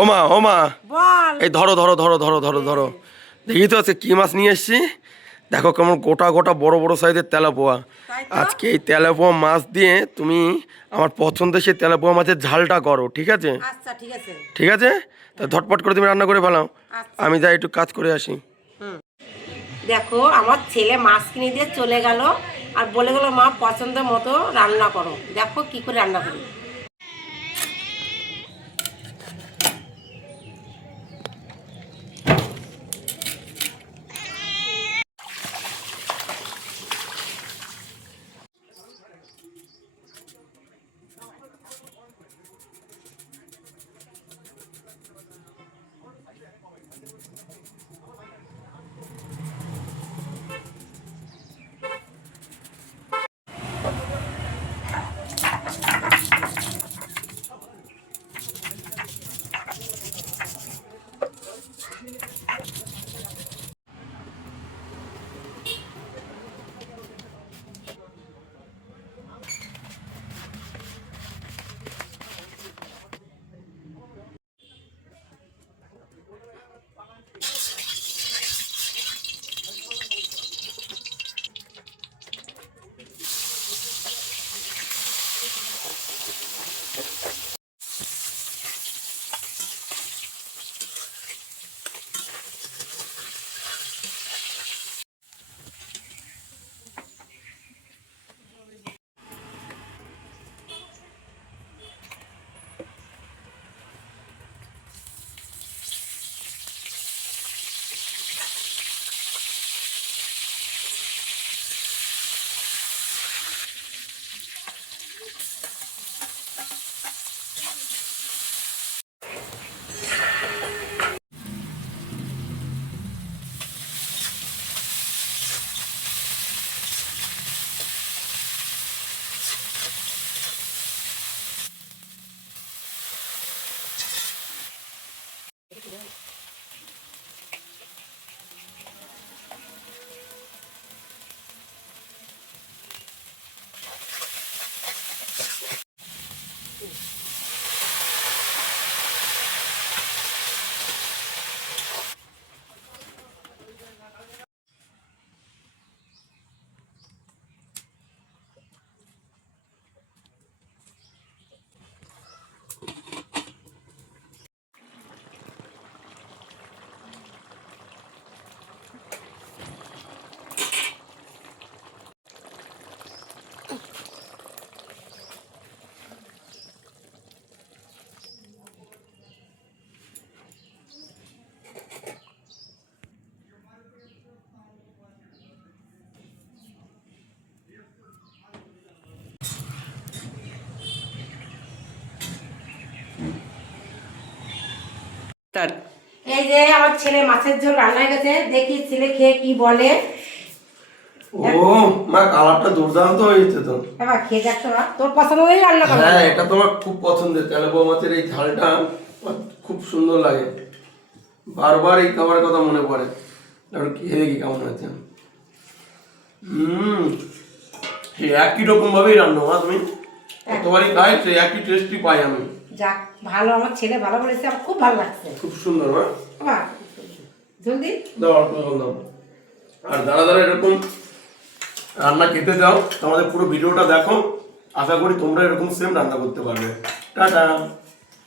ওমা ওমা বল। এই ধরো ধরো ধরো ধরো ধরো ধরো দেখি তো আজকে কি মাছ নিয়ে এসছি। দেখো কেমন গোটা গোটা বড় বড় সাইজের তেলাপোয়া। তাই তো? আজকে এই তেলাপোয়া মাছ দিয়ে তুমি আমার পছন্দের সেই তেলাপোয়া মাছের ঝালটা করো, ঠিক আছে? আচ্ছা ঠিক আছে। ঠিক আছে, তা ঝটপট করে তুমি রান্না করে ফেলাও, আচ্ছা। আমি যাই একটু কাজ করে আসি। দেখো আমার ছেলে মাছ কিনে দিয়ে চলে গেল আর বলে গেল মা পছন্দের মতো রান্না করো। দেখো কি করে রান্না করি। এই যে আমার ছেলে মাছের ঝোল রান্না হয়ে গেছে, দেখি ছেলে খেয়ে কি বলে। ও মা, কালারটা দুর্দান্ত হয়েছে তো। এবার খেয়ে দেখতো না, তোর পছন্দ হয়ে রান্না করো। হ্যাঁ, এটা তোমার খুব পছন্দের তেলাপোয়া মাছের এই ঝালটা আমার খুব সুন্দর লাগে, বারবার এই খাবারের কথা মনে পড়ে। তারপর খেয়ে দেখি কেমন হয়েছে। সেই একই রকম ভাবেই রান্না মা, তুমি তোমারই খাই সেই একই টেস্টই পাই আমি। যাক ভালো, আমার ছেলে ভালো বলেছে, আমার খুব ভালো লাগছে। খুব সুন্দর মা। বাহ, জলদি দাও অল্প জল দাও। আর দাঁড়া দাঁড়া এরকম রান্না খেতে দাও, আমাদের পুরো ভিডিওটা দেখো, আশা করি তোমরা এরকম সেম রান্না করতে পারবে। টাটা।